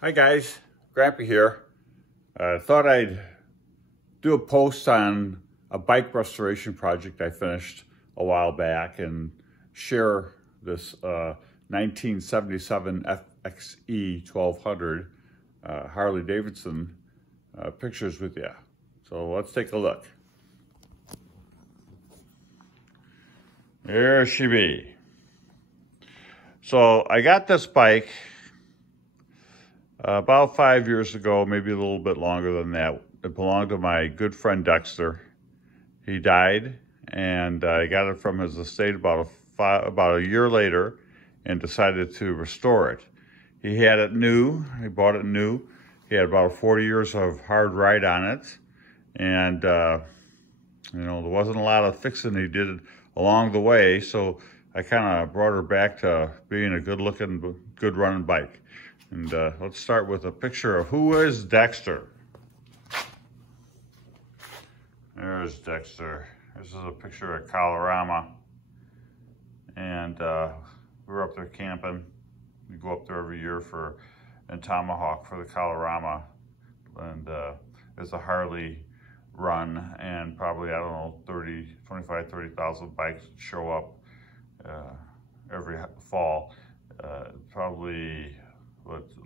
Hi guys, Grampy here. I thought I'd do a post on a bike restoration project I finished a while back and share this 1977 FXE 1200 Harley Davidson pictures with you. So let's take a look. There she be. So I got this bike about 5 years ago, maybe a little bit longer than that. It belonged to my good friend Dexter. He died, and I got it from his estate about a year later and decided to restore it. He had it new. He bought it new. He had about 40 years of hard ride on it, and you know, there wasn't a lot of fixing he did along the way, so I kind of brought her back to being a good-looking, good-running bike. And let's start with a picture of who is Dexter. There's Dexter. This is a picture of Colorama. And we were up there camping. We go up there every year in Tomahawk for the Colorama. And it's a Harley run, and probably, I don't know, 30,000 bikes show up every fall. Probably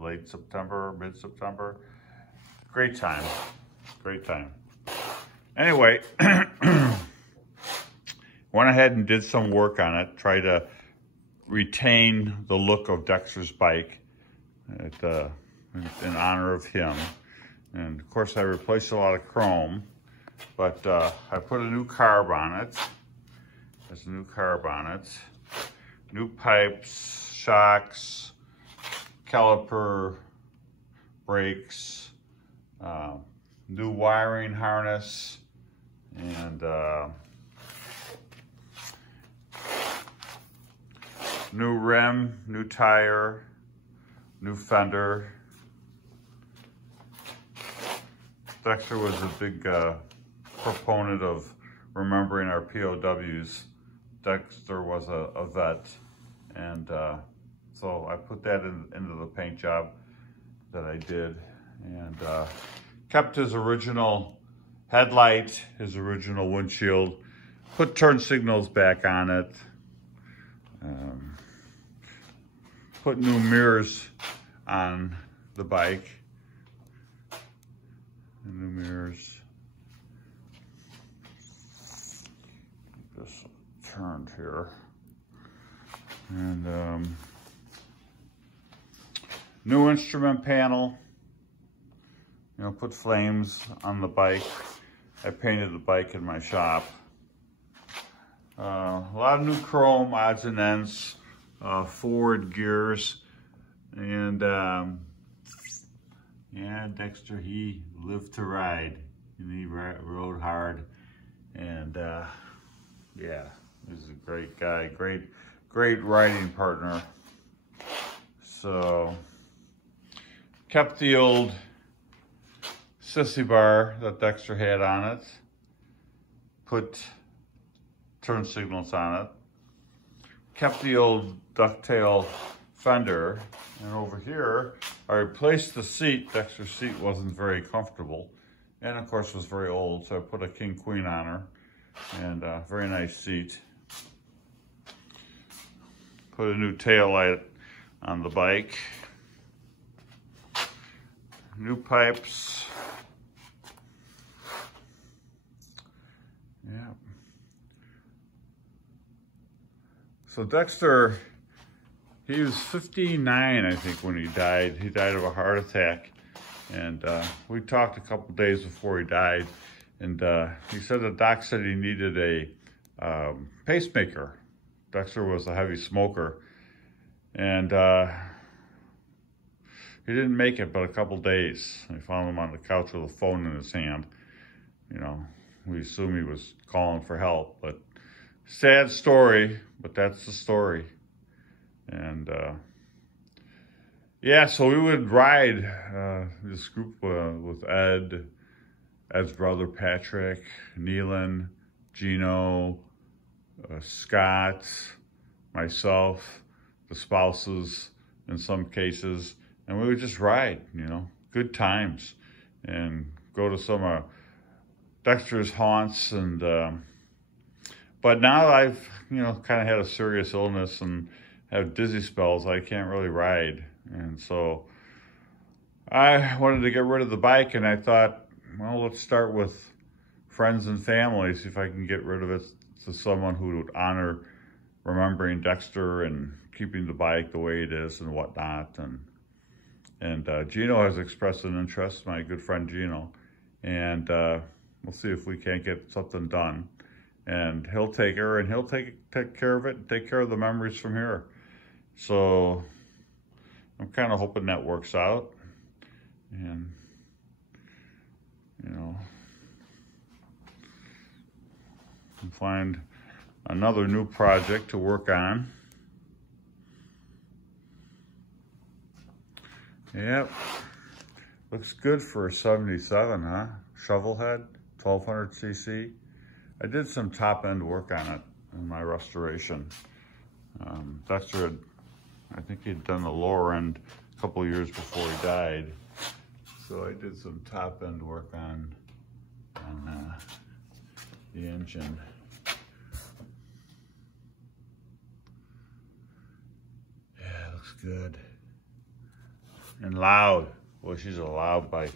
late September, mid-September. Great time, great time. Anyway, went ahead and did some work on it, tried to retain the look of Dexter's bike in honor of him. And of course I replaced a lot of chrome, but I put a new carb on it. There's a new carb on it. New pipes, shocks, caliper, brakes, new wiring harness, and new rim, new tire, new fender. Dexter was a big proponent of remembering our POWs. Dexter was a vet, and so I put that into the paint job that I did, and kept his original headlight, his original windshield, put turn signals back on it, put new mirrors on the bike, new mirrors. Get this turned here, and new instrument panel, you know, put flames on the bike. I painted the bike in my shop. A lot of new chrome odds and ends, forward gears, and yeah, Dexter, he lived to ride, and he rode hard, and yeah, he's a great guy, great riding partner. So kept the old sissy bar that Dexter had on it, put turn signals on it, kept the old ducktail fender, and over here I replaced the seat. Dexter's seat wasn't very comfortable, and of course was very old, so I put a king queen on her, and a very nice seat. Put a new tail light on the bike. New pipes. Yeah. So Dexter, he was 59, I think, when he died. He died of a heart attack. And we talked a couple days before he died. And he said the doc said he needed a pacemaker. Dexter was a heavy smoker. And he didn't make it but a couple days. We found him on the couch with a phone in his hand. You know, we assume he was calling for help, but sad story, but that's the story. And yeah, so we would ride this group with Ed's brother Patrick, Neelan, Gino, Scott, myself, the spouses in some cases, and we would just ride, you know, good times, and go to some of Dexter's haunts. And but now I've, you know, kind of had a serious illness and have dizzy spells. I can't really ride, and so I wanted to get rid of the bike, and I thought, well, let's start with friends and family, see if I can get rid of it to someone who would honor remembering Dexter and keeping the bike the way it is and whatnot. And Gino has expressed an interest, my good friend Gino, and we'll see if we can't get something done. And he'll take her, and he'll take care of it, and take care of the memories from here. So I'm kind of hoping that works out, and you know, find another new project to work on. Yep, looks good for a 77, huh? Shovel head, 1200 cc. I did some top end work on it in my restoration. Dexter had, I think he'd done the lower end a couple years before he died. So I did some top end work on the engine. Yeah, it looks good. And loud. Well, she's a loud bike.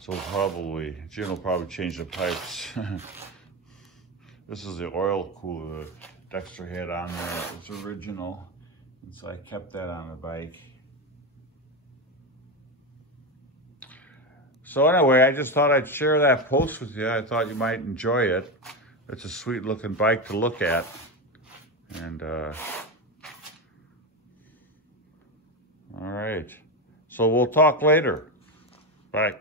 So probably, Jim will probably change the pipes. This is the oil cooler that Dexter had on there. It was original. And so I kept that on the bike. So anyway, I just thought I'd share that post with you. I thought you might enjoy it. It's a sweet looking bike to look at. And all right. So we'll talk later. Bye.